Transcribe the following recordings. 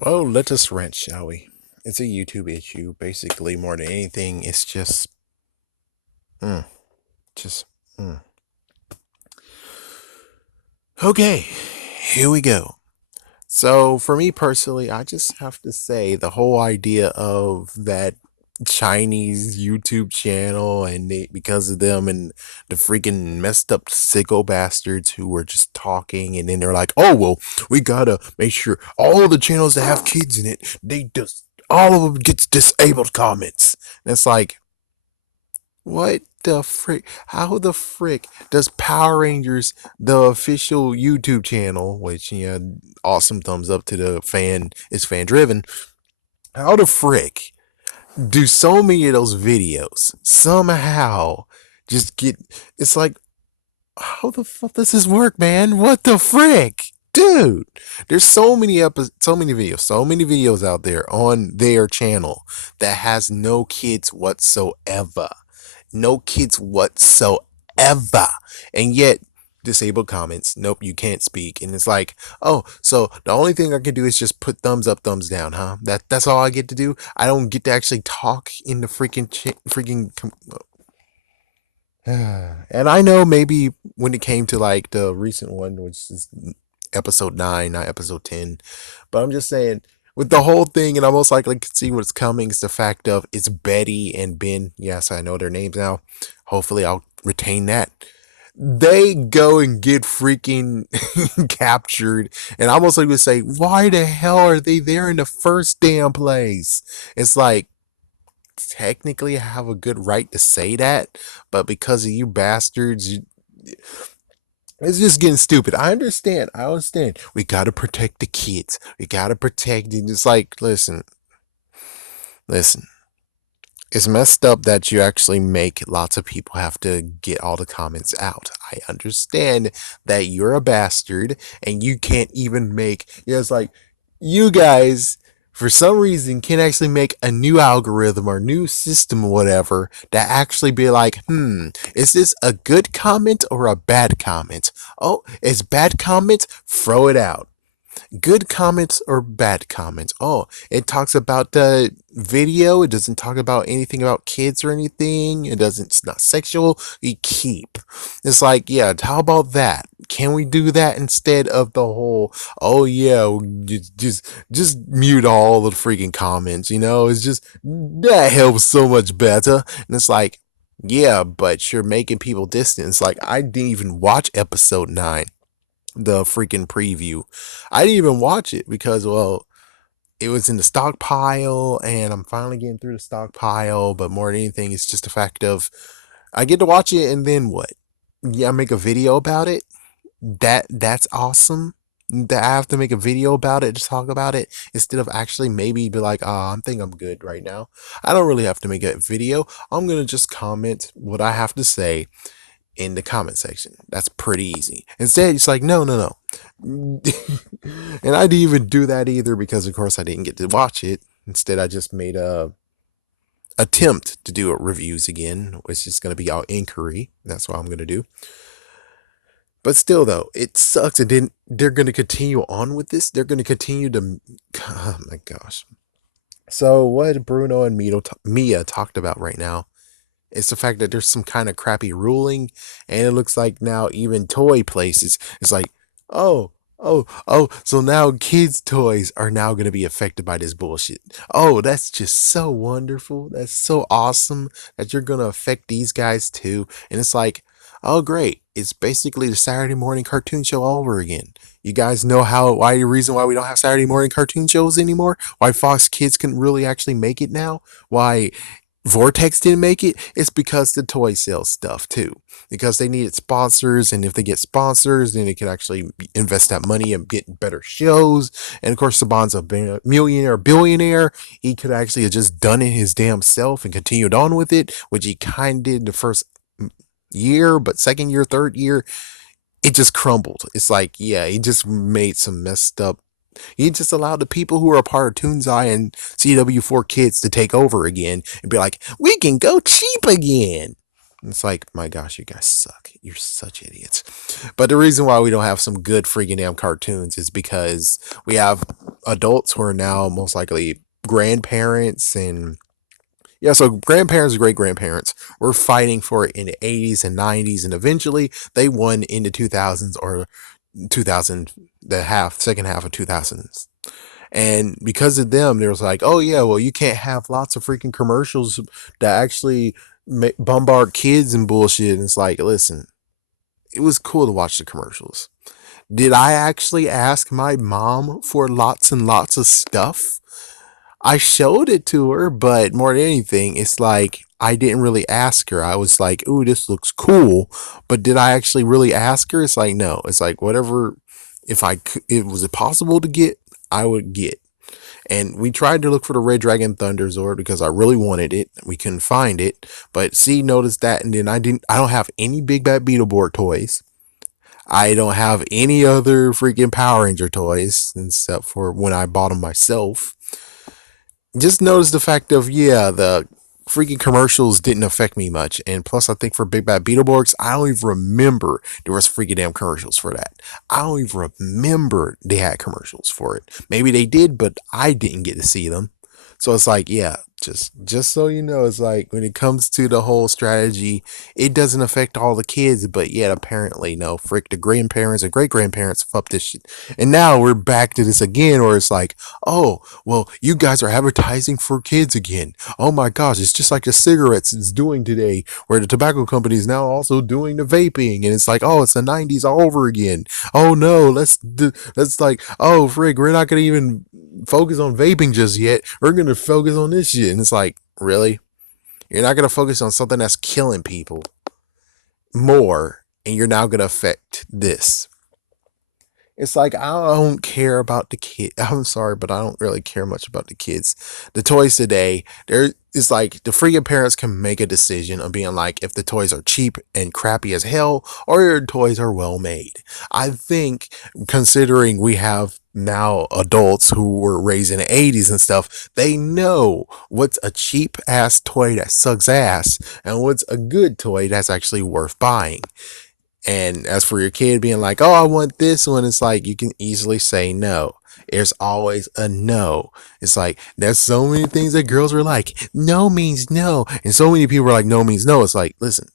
Well, let us rant, shall we? It's a YouTube issue, basically, more than anything. It's mm, just, mm. Okay, here we go. So, for me personally, I just have to say the whole idea of that Chinese YouTube channel and because of them and the freaking messed up sicko bastards who were just talking and then they're like, oh, well, we gotta make sure all the channels that have kids in it, they just, all of them gets disabled comments. And it's like, what the frick? How the frick does Power Rangers, the official YouTube channel, which, awesome thumbs up to the fan, is fan driven. How the frick do so many of those videos somehow just get, it's like, how the fuck does this work, man? What the frick? Dude, there's so many videos out there on their channel that has no kids whatsoever, no kids whatsoever. And yet, disabled comments, nope, you can't speak. And it's like, oh, so the only thing I can do is just put thumbs up, thumbs down, huh? That's all I get to do. I don't get to actually talk in the and I know maybe when it came to like the recent one, which is episode 9, not episode 10, but I'm just saying with the whole thing, and I most likely can see what's coming is the fact of it's Betty and Ben. Yes, I know their names now. Hopefully, I'll retain that. They go and get freaking captured, and I almost like to say, why the hell are they there in the first damn place? It's like, technically I have a good right to say that, but because of you bastards, it's just getting stupid. I understand. I understand. We gotta protect the kids. We gotta protect it. It's like, listen. It's messed up that you actually make lots of people have to get all the comments out. I understand that you're a bastard and you can't even make. It's like you guys, for some reason, can actually make a new algorithm or new system or whatever that actually be like, is this a good comment or a bad comment? Oh, it's bad comments. Throw it out. Good comments or bad comments? Oh, it talks about the video. It doesn't talk about anything about kids or anything. It's not sexual. We keep. It's like, yeah, how about that? Can we do that instead of the whole, oh yeah, just mute all the freaking comments, It's just, that helps so much better. And it's like, yeah, but you're making people distant. It's like, I didn't even watch episode 9, the freaking preview. I didn't even watch it because, well, it was in the stockpile and I'm finally getting through the stockpile. But more than anything, it's just the fact of I get to watch it and then what? Yeah, make a video about it. That's awesome. That I have to make a video about it to talk about it instead of actually maybe be like, I think I'm good right now. I don't really have to make a video. I'm gonna just comment what I have to say in the comment section. That's pretty easy. Instead, it's like, no, no, no. And I didn't even do that either because, of course, I didn't get to watch it. Instead, I just made a attempt to do reviews again, which is going to be our inquiry. That's what I'm going to do. But still, though, it sucks. And then they're going to continue on with this. They're going to continue to. Oh my gosh. So, what Bruno and Mia talked about right now, it's the fact that there's some kind of crappy ruling, and it looks like now even toy places, it's like, oh, so now kids' toys are now going to be affected by this bullshit. Oh, that's just so wonderful. That's so awesome that you're going to affect these guys too. And it's like, oh, great. It's basically the Saturday morning cartoon show all over again. You guys know why the reason why we don't have Saturday morning cartoon shows anymore? Why Fox Kids can really actually make it now? Why Vortex didn't make it? It's because the toy sales stuff too. Because they needed sponsors, and if they get sponsors, then they can actually invest that money and get better shows. And of course, Saban's a millionaire, billionaire. He could actually have just done it his damn self and continued on with it, which he kind of did the first year, but second year, third year, it just crumbled. It's like, yeah, he just made some messed up. He just allowed the people who are a part of Toon's Eye and CW4 Kids to take over again and be like, we can go cheap again. It's like, my gosh, you guys suck. You're such idiots. But the reason why we don't have some good freaking damn cartoons is because we have adults who are now most likely grandparents and yeah, so grandparents and great grandparents were fighting for it in the 80s and 90s, and eventually they won in the 2000s or 2000, the second half of 2000s. And because of them, there was like, oh yeah, well, you can't have lots of freaking commercials that actually bombard kids and bullshit. And it's like, listen, it was cool to watch the commercials. Did I actually ask my mom for lots and lots of stuff? I showed it to her, but more than anything, it's like I didn't really ask her. I was like, "Ooh, this looks cool," but did I actually really ask her? It's like no. It's like whatever. If I could, it was it possible to get, I would get. And we tried to look for the Red Dragon Thunder Zord because I really wanted it. We couldn't find it, but C noticed that, and then I didn't. I don't have any Big Bad Beetleborg toys. I don't have any other freaking Power Ranger toys except for when I bought them myself. Just notice the fact of yeah, the freaking commercials didn't affect me much, and plus I think for Big Bad Beetleborgs, I don't even remember there was freaking damn commercials for that. I don't even remember they had commercials for it. Maybe they did, but I didn't get to see them. So it's like, yeah, just so you know, it's like when it comes to the whole strategy, it doesn't affect all the kids, but yet apparently no, frick the grandparents and great grandparents fuck this shit. And now we're back to this again, where it's like, oh, well, you guys are advertising for kids again. Oh my gosh, it's just like the cigarettes is doing today, where the tobacco company is now also doing the vaping, and it's like, oh, it's the '90s all over again. Oh no, let's like, oh frig, we're not gonna even focus on vaping just yet. We're gonna focus on this shit, and it's like, really, you're not gonna focus on something that's killing people more, and you're now gonna affect this. It's like I don't care about the kid. I'm sorry, but I don't really care much about the kids. The toys today, there is like the freaking parents can make a decision of being like if the toys are cheap and crappy as hell or your toys are well made. I think considering we have now adults who were raised in the 80s and stuff, they know what's a cheap ass toy that sucks ass and what's a good toy that's actually worth buying. And as for your kid being like, oh, I want this one, it's like you can easily say no. There's always a no. It's like there's so many things that girls are like, no means no. And so many people are like, no means no. It's like, listen,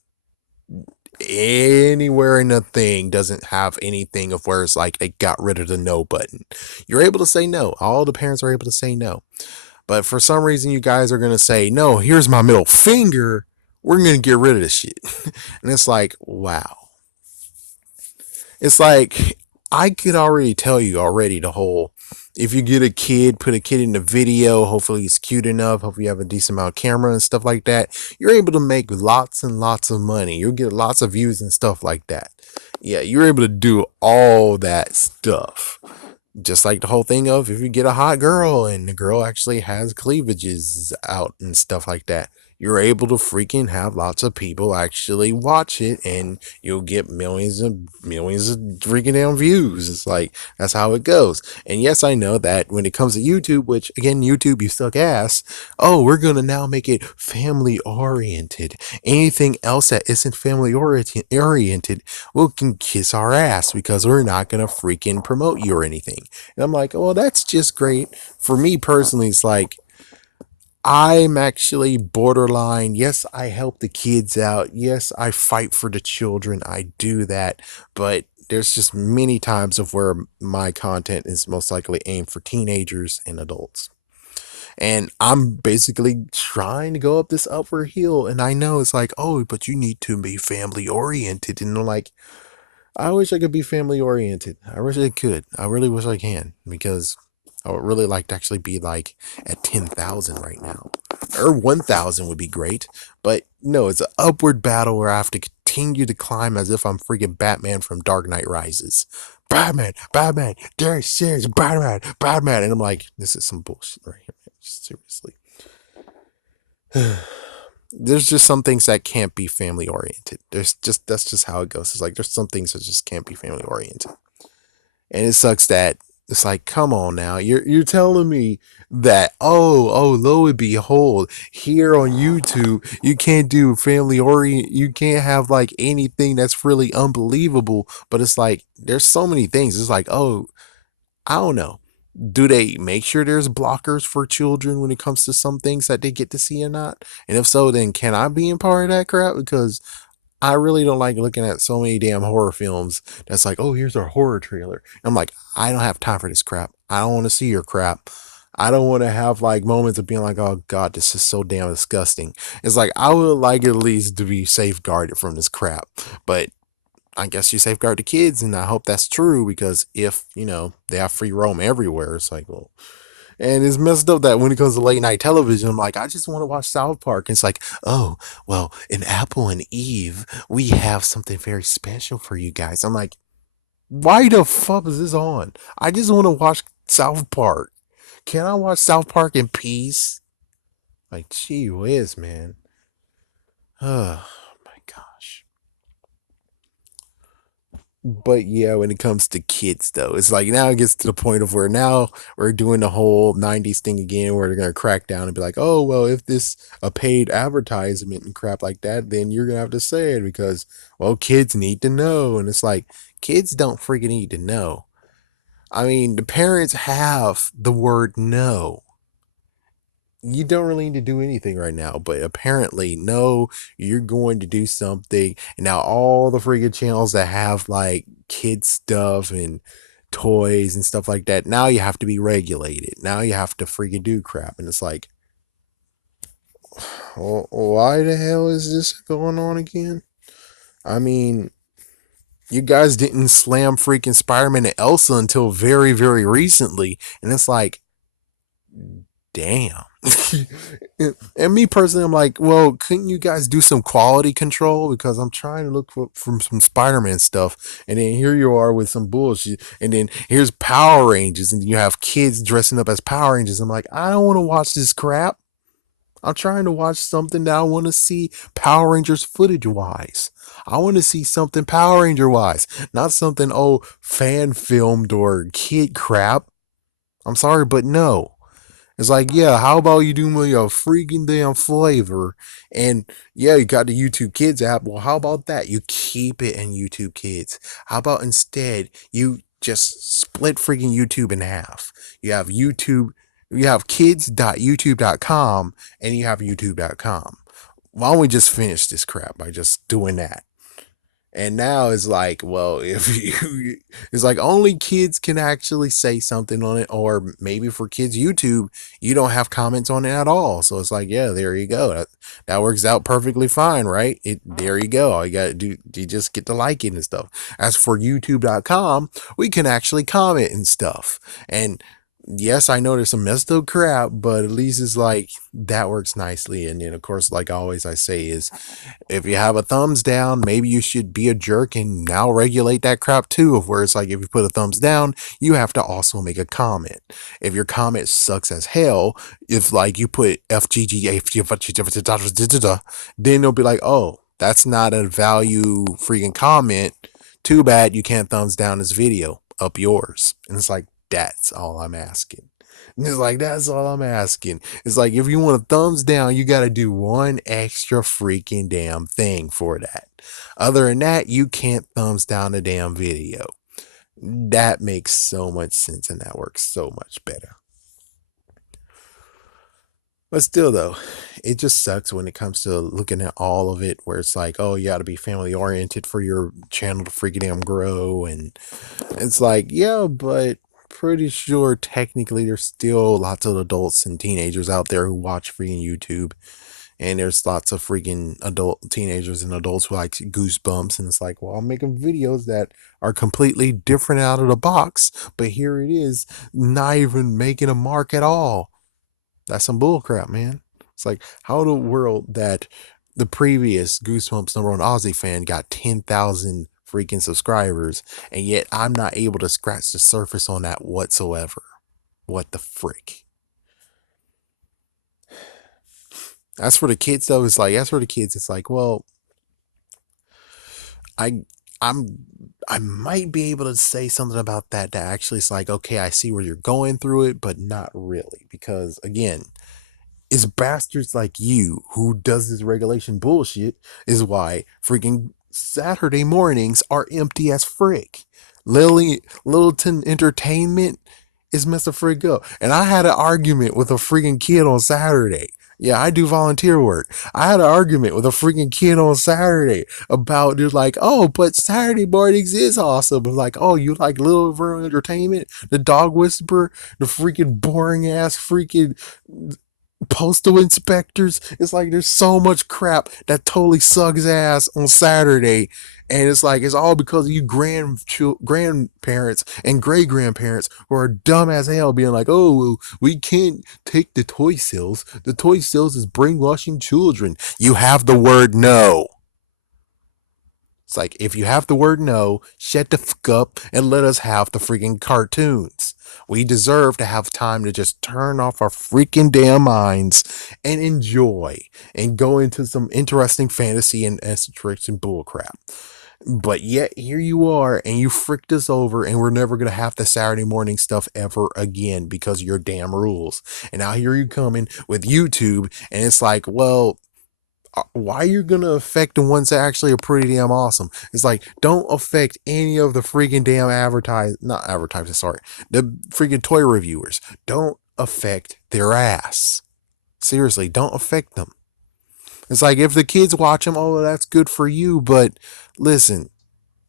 anywhere in the thing doesn't have anything of where it's like they got rid of the no button. You're able to say no. All the parents are able to say no. But for some reason, you guys are going to say, no, here's my middle finger. We're going to get rid of this shit. And it's like, wow. It's like I could already tell you already the whole if you get a kid, put a kid in the video, hopefully he's cute enough, hopefully you have a decent amount of camera and stuff like that, you're able to make lots and lots of money. You'll get lots of views and stuff like that. Yeah, you're able to do all that stuff. Just like the whole thing of if you get a hot girl and the girl actually has cleavages out and stuff like that, you're able to freaking have lots of people actually watch it and you'll get millions of freaking damn views. It's like that's how it goes. And yes, I know that when it comes to YouTube, which again, YouTube, you suck ass. Oh, we're gonna now make it family oriented. Anything else that isn't family oriented, we can kiss our ass because we're not gonna freaking promote you or anything. And I'm like, well, that's just great. For me personally, it's like I'm actually borderline. Yes, I help the kids out. Yes, I fight for the children. I do that. But there's just many times of where my content is most likely aimed for teenagers and adults. And I'm basically trying to go up this upward hill. And I know it's like, oh, but you need to be family oriented. And I'm like, I wish I could be family oriented. I wish I could. I really wish I can because I would really like to actually be like at 10,000 right now. Or 1,000 would be great. But no, it's an upward battle where I have to continue to climb as if I'm freaking Batman from Dark Knight Rises. Batman, Batman, there says Batman, Batman. And I'm like, this is some bullshit right here. Seriously. There's just some things that can't be family oriented. That's just how it goes. It's like there's some things that just can't be family oriented. And it sucks that It's like, come on now. You're telling me that lo and behold, here on YouTube, you can't do family orient, you can't have like anything that's really unbelievable. But it's like there's so many things. It's like, oh, I don't know. Do they make sure there's blockers for children when it comes to some things that they get to see or not? And if so, then can I be in part of that crap? Because I really don't like looking at so many damn horror films that's like, oh, here's our horror trailer. I'm like, I don't have time for this crap. I don't want to see your crap. I don't want to have like moments of being like, oh God, this is so damn disgusting. It's like, I would like at least to be safeguarded from this crap. But I guess you safeguard the kids, and I hope that's true because if, they have free roam everywhere, it's like, well, and it's messed up that when it comes to late night television, I'm like, I just want to watch South Park. And it's like, oh, well, in Apple and Eve, we have something very special for you guys. I'm like, why the fuck is this on? I just want to watch South Park. Can I watch South Park in peace? Like, gee whiz, man. Oh my gosh. But yeah, when it comes to kids, though, it's like now it gets to the point of where now we're doing the whole 90s thing again, where they're going to crack down and be like, oh, well, if this a paid advertisement and crap like that, then you're going to have to say it because, well, kids need to know. And it's like, kids don't freaking need to know. I mean, the parents have the word no. You don't really need to do anything right now, but apparently, no, you're going to do something. And now all the freaking channels that have like kid stuff and toys and stuff like that, now you have to be regulated. Now you have to freaking do crap. And it's like, well, why the hell is this going on again? I mean, you guys didn't slam freaking Spider-Man and Elsa until very, very recently. And it's like, damn. And me personally, I'm like, well, couldn't you guys do some quality control? Because I'm trying to look for from some Spider-Man stuff, and then here you are with some bullshit, and then here's Power Rangers, and you have kids dressing up as Power Rangers. I'm like, I don't want to watch this crap. I'm trying to watch something that I want to see Power Rangers footage wise. I want to see something Power Ranger wise, not something fan filmed or kid crap. I'm sorry, but no. It's like, yeah, how about you do me a freaking damn flavor? And yeah, you got the YouTube Kids app. Well, how about that? You keep it in YouTube Kids. How about instead you just split freaking YouTube in half? You have YouTube, you have kids.youtube.com and you have youtube.com. Why don't we just finish this crap by just doing that? And now it's like, well, if you, it's like only kids can actually say something on it, or maybe for kids YouTube, you don't have comments on it at all. So it's like, yeah, there you go. That works out perfectly fine, right? There you go. All you got to do, you just get to like it and stuff. As for YouTube.com, we can actually comment and stuff. And yes, I know there's some messed up crap, but at least it's like that works nicely. And then, of course, like always, I say is if you have a thumbs down, maybe you should be a jerk and now regulate that crap too. Of where it's like if you put a thumbs down, you have to also make a comment. If your comment sucks as hell, if like you put FGG, then they'll be like, oh, that's not a value freaking comment. Too bad you can't thumbs down this video. Up yours. And it's like, that's all I'm asking. And it's like, that's all I'm asking. It's like, if you want a thumbs down, you got to do one extra freaking damn thing for that. Other than that, you can't thumbs down a damn video. That makes so much sense and that works so much better. But still, though, it just sucks when it comes to looking at all of it, where it's like, oh, you got to be family oriented for your channel to freaking damn grow. And it's like, yeah, but pretty sure technically there's still lots of adults and teenagers out there who watch freaking YouTube. And there's lots of freaking adult teenagers and adults who like Goosebumps. And it's like, well, I'm making videos that are completely different out of the box, but here it is, not even making a mark at all. That's some bullcrap, man. It's like, how the world that the previous Goosebumps number one Aussie fan got 10,000 freaking subscribers, and yet I'm not able to scratch the surface on that whatsoever. What the frick? As for the kids, though, it's like, well, I, I'm, I might be able to say something about that that actually is like, okay, I see where you're going through it, but not really. Because again, it's bastards like you who does this regulation bullshit is why freaking Saturday mornings are empty as frick. Littleton Entertainment is messed the frick up. And I had an argument with a freaking kid on Saturday. Yeah, I do volunteer work. I had an argument with a freaking kid on Saturday about just like, oh, but Saturday mornings is awesome. But like, oh, you like Little Entertainment, the Dog Whisperer, the freaking boring ass freaking postal inspectors. It's like there's so much crap that totally sucks ass on Saturday. And it's like it's all because of you grandparents and great grandparents who are dumb as hell, being like, "Oh, well, we can't take the toy sales. The toy sales is brainwashing children." You have the word no. It's like, if you have the word no, shut the fuck up and let us have the freaking cartoons. We deserve to have time to just turn off our freaking damn minds and enjoy and go into some interesting fantasy and esoteric and bullcrap. But yet here you are and you fricked us over and we're never going to have the Saturday morning stuff ever again because of your damn rules. And now here you coming with YouTube and it's like, well, why are you gonna affect the ones that actually are pretty damn awesome? It's like, don't affect any of the freaking damn not advertisers, sorry, the freaking toy reviewers. Don't affect their ass. Seriously, don't affect them. It's like, if the kids watch them, oh, that's good for you, but listen,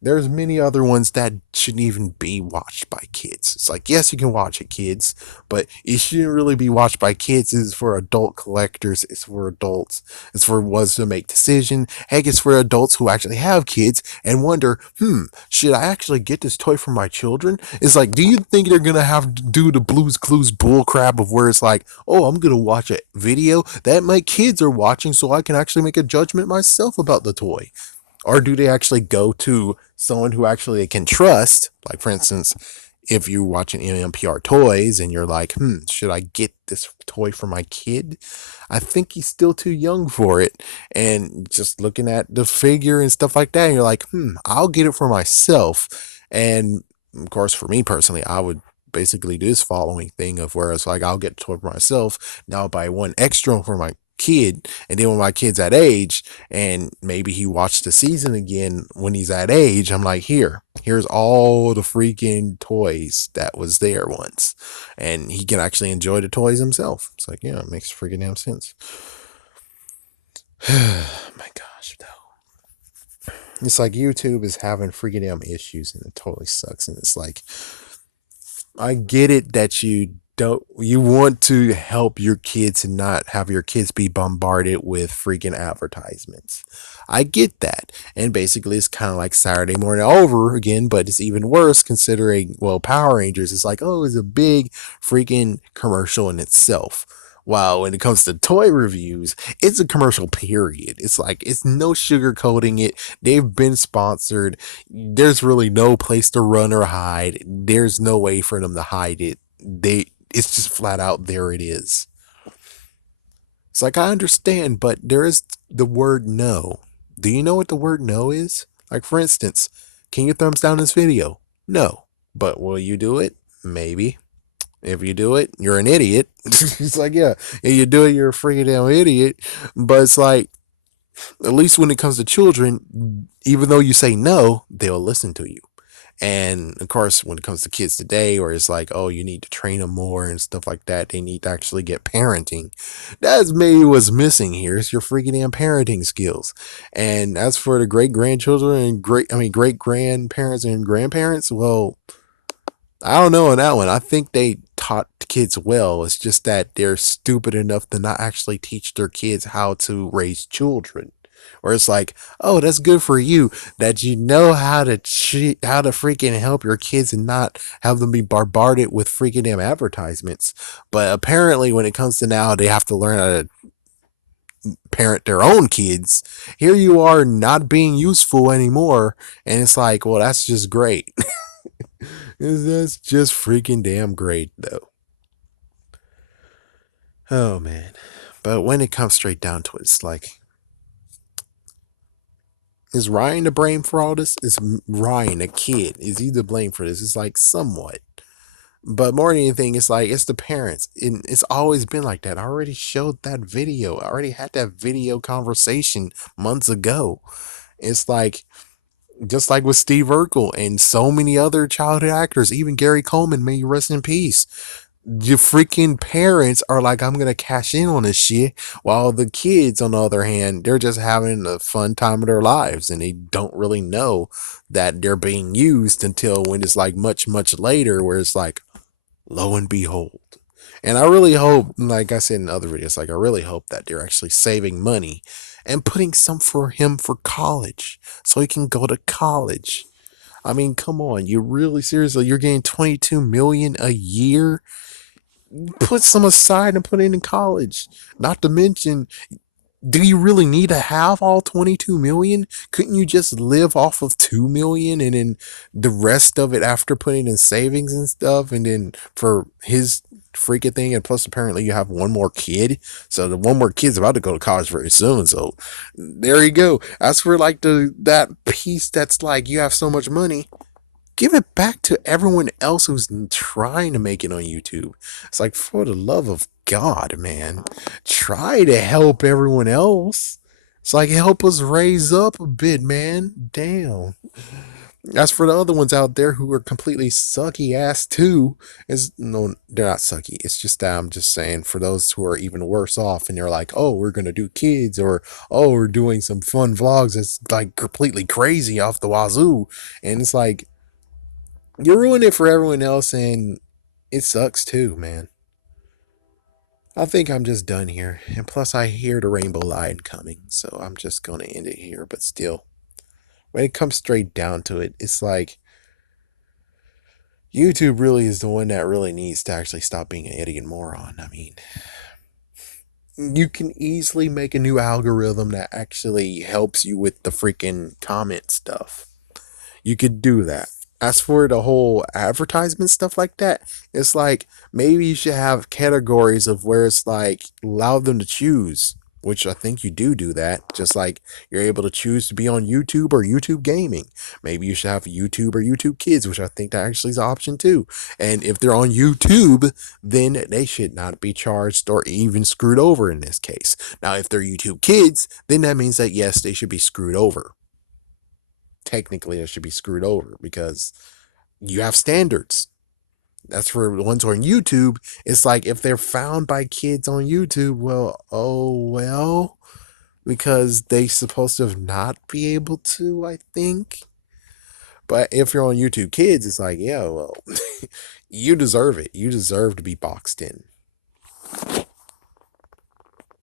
there's many other ones that shouldn't even be watched by kids. It's like, yes, you can watch it, kids, but it shouldn't really be watched by kids. It's for adult collectors. It's for adults. It's for ones to make decisions. Heck, it's for adults who actually have kids and wonder, should I actually get this toy for my children? It's like, do you think they're gonna have to do the Blues Clues bullcrap of where it's like, oh, I'm gonna watch a video that my kids are watching so I can actually make a judgment myself about the toy? Or do they actually go to someone who actually they can trust? Like, for instance, if you're watching NPR Toys and you're like, should I get this toy for my kid? I think he's still too young for it. And just looking at the figure and stuff like that, you're like, I'll get it for myself. And of course, for me personally, I would basically do this following thing of where it's like, I'll get a toy for myself. Now I'll buy one extra for my kid, and then when my kid's that age and maybe he watched the season again when he's that age, I'm like, here's all the freaking toys that was there once, and he can actually enjoy the toys himself. It's like, yeah, it makes freaking damn sense. My gosh, though, it's like YouTube is having freaking damn issues and it totally sucks. And it's like, I get it that you want to help your kids and not have your kids be bombarded with freaking advertisements. I get that. And basically it's kind of like Saturday morning over again, but it's even worse considering, well, Power Rangers is like, oh, it's a big freaking commercial in itself. While when it comes to toy reviews, it's a commercial period. It's like, it's no sugarcoating it. They've been sponsored. There's really no place to run or hide. There's no way for them to hide it. It's just flat out, there it is. It's like, I understand, but there is the word no. Do you know what the word no is? Like, for instance, can you thumbs down this video? No. But will you do it? Maybe. If you do it, you're an idiot. It's like, yeah, if you do it, you're a freaking damn idiot. But it's like, at least when it comes to children, even though you say no, they'll listen to you. And of course, when it comes to kids today, where it's like, oh, you need to train them more and stuff like that, they need to actually get parenting. That's maybe what's missing here. It's your freaking damn parenting skills. And as for the great grandchildren and great grandparents and grandparents, well, I don't know on that one. I think they taught the kids well. It's just that they're stupid enough to not actually teach their kids how to raise children. Or it's like, oh, that's good for you that you know how to how to freaking help your kids and not have them be bombarded with freaking damn advertisements. But apparently, when it comes to now, they have to learn how to parent their own kids. Here you are not being useful anymore, and it's like, well, that's just great. That's just freaking damn great, though. Oh man. But when it comes straight down to it, it's like, Is Ryan to blame for all this? Is Ryan a kid? Is he to blame for this? It's like somewhat. But more than anything, it's like it's the parents. And it's always been like that. I already showed that video. I already had that video conversation months ago. It's like just like with Steve Urkel and so many other childhood actors, even Gary Coleman, may you rest in peace. Your freaking parents are like, I'm gonna cash in on this shit, while the kids, on the other hand, they're just having a fun time of their lives, and they don't really know that they're being used until when it's like much, much later, where it's like, lo and behold. And I really hope, like I said in other videos, like I really hope that they're actually saving money and putting some for him for college, so he can go to college. I mean, come on, you really seriously, you're getting 22 million a year? Put some aside and put it in college. Not to mention, do you really need to have all 22 million? Couldn't you just live off of 2 million and then the rest of it after putting in savings and stuff, and then for his freaking thing? And plus apparently you have one more kid, so the one more kid's about to go to college very soon, so there you go. As for like the that piece that's like, you have so much money, give it back to everyone else who's trying to make it on YouTube. It's like, for the love of God, man, try to help everyone else. It's like, help us raise up a bit, man. Damn. As for the other ones out there who are completely sucky ass too, is no, they're not sucky. It's just that I'm just saying, for those who are even worse off and they're like, oh, we're gonna do kids, or oh, we're doing some fun vlogs that's like completely crazy off the wazoo. And it's like, you ruin it for everyone else, and it sucks too, man. I think I'm just done here. And plus, I hear the rainbow line coming, so I'm just going to end it here. But still, when it comes straight down to it, it's like YouTube really is the one that really needs to actually stop being an idiot moron. I mean, you can easily make a new algorithm that actually helps you with the freaking comment stuff. You could do that. As for the whole advertisement stuff like that, it's like, maybe you should have categories of where it's like allow them to choose, which I think you do that. Just like you're able to choose to be on YouTube or YouTube gaming. Maybe you should have YouTube or YouTube Kids, which I think that actually is an option too. And if they're on YouTube, then they should not be charged or even screwed over in this case. Now, if they're YouTube Kids, then that means that yes, they should be screwed over. Technically, it should be screwed over because you have standards. That's for the ones who are on YouTube. It's like, if they're found by kids on YouTube, well, oh well, because they supposed to not be able to, I think. But if you're on YouTube Kids, it's like, yeah, well, you deserve it. You deserve to be boxed in.